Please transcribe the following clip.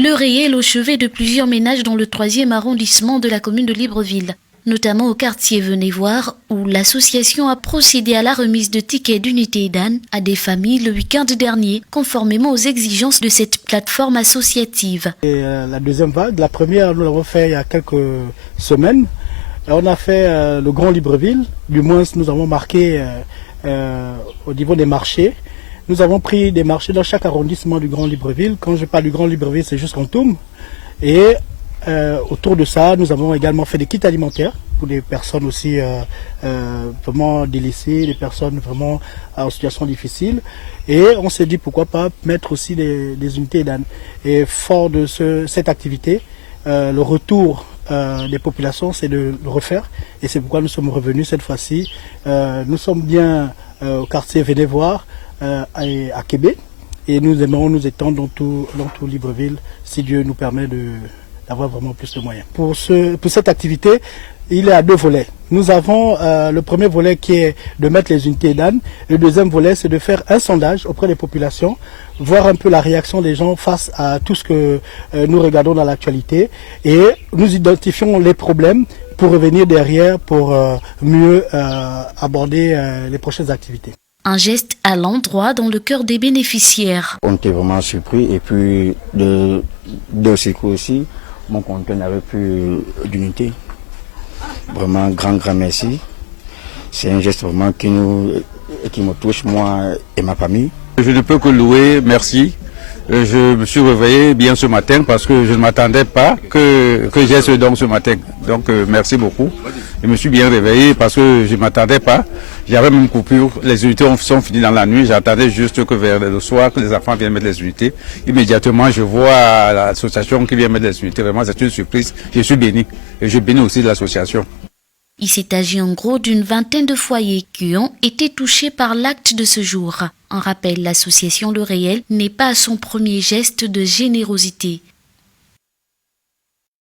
Le réel au chevet de plusieurs ménages dans le 3e arrondissement de la commune de Libreville, notamment au quartier Venez voir, où l'association a procédé à la remise de tickets d'unité Edan à des familles le week-end dernier, conformément aux exigences de cette plateforme associative. Et la deuxième vague, la première, nous l'avons fait il y a quelques semaines. On a fait le Grand Libreville, du moins nous avons marqué au niveau des marchés. Nous avons pris des marchés dans chaque arrondissement du Grand Libreville. Quand je parle du Grand Libreville, c'est jusqu'en Toum. Et autour de ça, nous avons également fait des kits alimentaires pour des personnes aussi vraiment délaissées, des personnes vraiment en situation difficile. Et on s'est dit pourquoi pas mettre aussi des unités Edan. Et fort de cette activité, le retour des populations, c'est de le refaire. Et c'est pourquoi nous sommes revenus cette fois-ci. Nous sommes bien au quartier Venez voir, à Québec, et nous aimerons nous étendre dans tout Libreville si Dieu nous permet d'avoir vraiment plus de moyens. Pour cette activité, il est à 2 volets. Nous avons le premier volet qui est de mettre les unités Edan. Le deuxième volet, c'est de faire un sondage auprès des populations, voir un peu la réaction des gens face à tout ce que nous regardons dans l'actualité, et nous identifions les problèmes pour revenir derrière pour mieux aborder les prochaines activités. Un geste à l'endroit dans le cœur des bénéficiaires. On était vraiment surpris, et puis de ce coup aussi, mon compteur n'avait plus d'unité. Vraiment grand merci. C'est un geste vraiment qui me touche, moi et ma famille. Je ne peux que louer, merci. Je me suis réveillé bien ce matin parce que je ne m'attendais pas que j'ai ce don ce matin. Donc merci beaucoup. Je me suis bien réveillé parce que je ne m'attendais pas. J'avais même coupure. Les unités sont finies dans la nuit. J'attendais juste que vers le soir que les enfants viennent mettre les unités. Immédiatement, je vois l'association qui vient mettre les unités. Vraiment, c'est une surprise. Je suis béni. Et je bénis aussi l'association. Il s'est agi en gros d'une vingtaine de foyers qui ont été touchés par l'acte de ce jour. En rappel, l'association Le Réel n'est pas à son premier geste de générosité.